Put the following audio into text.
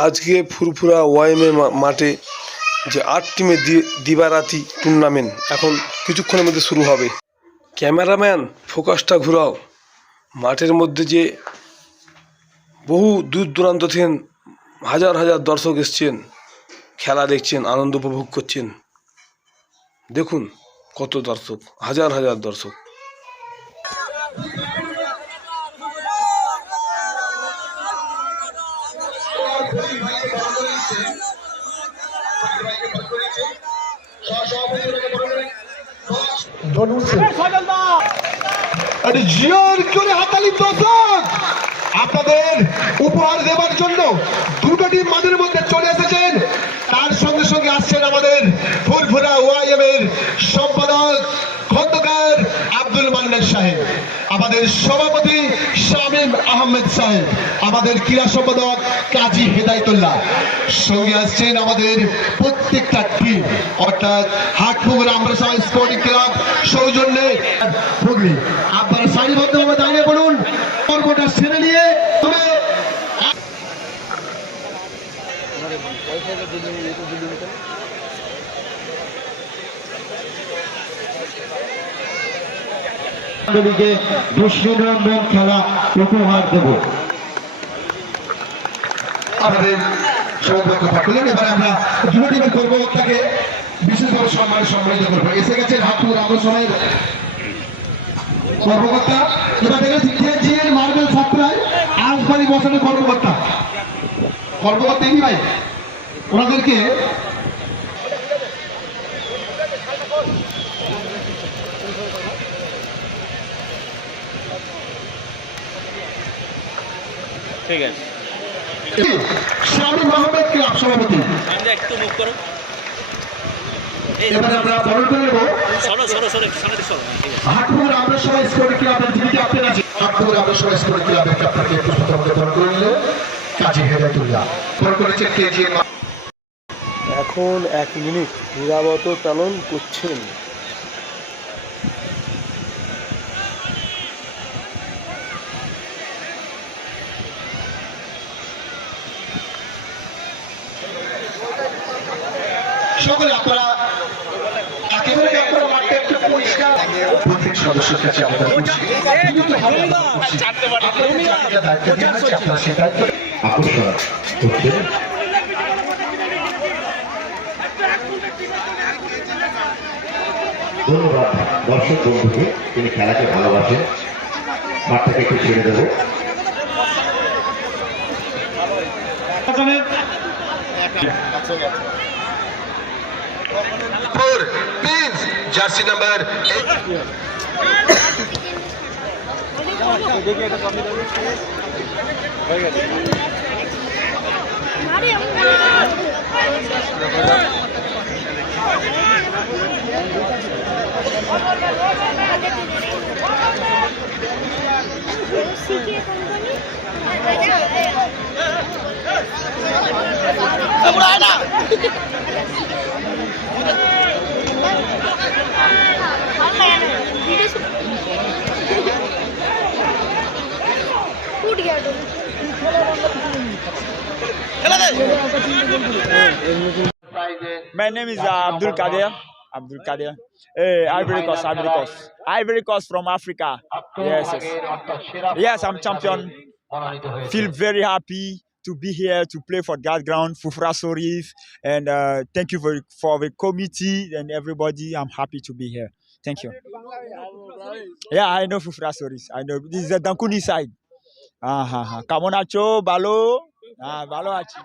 আজকে ফুরফুরা ওয়াইএমএ মাঠে যে ৮ টিমের দিবারাতি টুর্নামেন্ট এখন কিছুক্ষণের মধ্যে শুরু হবে। ক্যামেরাম্যান ফোকাসটা ঘুরাও। মাঠের মধ্যে যে বহু দূর দূরান্ত থেকে হাজার হাজার দর্শক এসছেন, খেলা দেখছেন, আনন্দ উপভোগ করছেন। দেখুন কত দর্শক, হাজার হাজার দর্শক। আপনাদের উপহার দেওয়ার জন্য দুটো টিম মাঠের মধ্যে চলে এসেছেন। তার সঙ্গে সঙ্গে আসছেন আমাদের ফুরফুরা ওয়াইএম এর সম্পাদক খন্দকার আব্দুল মান্নান সাহেব, আমাদের সভাপতি শামীম আহমেদ সাহেব, আমাদের ক্রীড়া সম্পাদক কাজী হেদায়েতুল্লাহ। সঙ্গে আসছেন আমাদের প্রত্যেকটা টিম, অর্থাৎ হাটপুকুরা আমরা সবাই স্পোর্টিং ক্লাব সৌজন্যে হুগলি। আপনারা সারিবদ্ধভাবে দাঁড়িয়ে পড়ুন, পর্বটা সেরে নিয়ে দৃষ্টিনন্দন খেলা উপহার দেব। আমাদের সৌভাগ্য থাকলেন। এবার আমরা দুটো টিমের কর্মকর্তাকে বিশেষভাবে সম্মানিত করবো। এসে গেছেন হাটপুর আমরা সময়ের কর্মকর্তা, এবার দেখেছি মার্বেল ছাত্রায় আজবাড়ি বসানোর কর্মকর্তা এই ভাই, ওনাদেরকে ঠিক আছে। শামীম আহমেদ ক্লাব সভাপতি। এবার আমরা বরণ করে নেব হাটপুর আমরা সবাই স্পোর্টিং ক্লাবের যিনি ক্যাপ্টেন আছেন, হাটপুর আমরা সবাই স্পোর্টিং ক্লাবের ক্যাপ্টেনকে একটু প্রথমে বরণ করে নিল কাজী হেদায়েতুল্লাহ। বরণ করেছেন কেজি। এখন 1 মিনিট নিরাপদ পালন করছেন। সকলে আপনারা একেবারে আপনারা মাঠটা একটু পরিষ্কার, প্রত্যেক সদস্যের কাছে আমাদের আকর্ষণ করতে ধন্যবাদ দর্শক বন্ধুকে, তিনি খেলাকে ভালোবাসেন। মাঠটাকে একটু ছেড়ে দেবো। Jersey number My name is Abdul Kadir. Ivory Coast from Africa. Yes, I'm champion. Feel very happy to be here to play for that ground, Fufra Sorif, and thank you for the committee and everybody. I'm happy to be here. Thank you. Yeah, I know Fufra Sorif. I know this is the Dankuni side. Kamonacho, Balo, Balo Achi.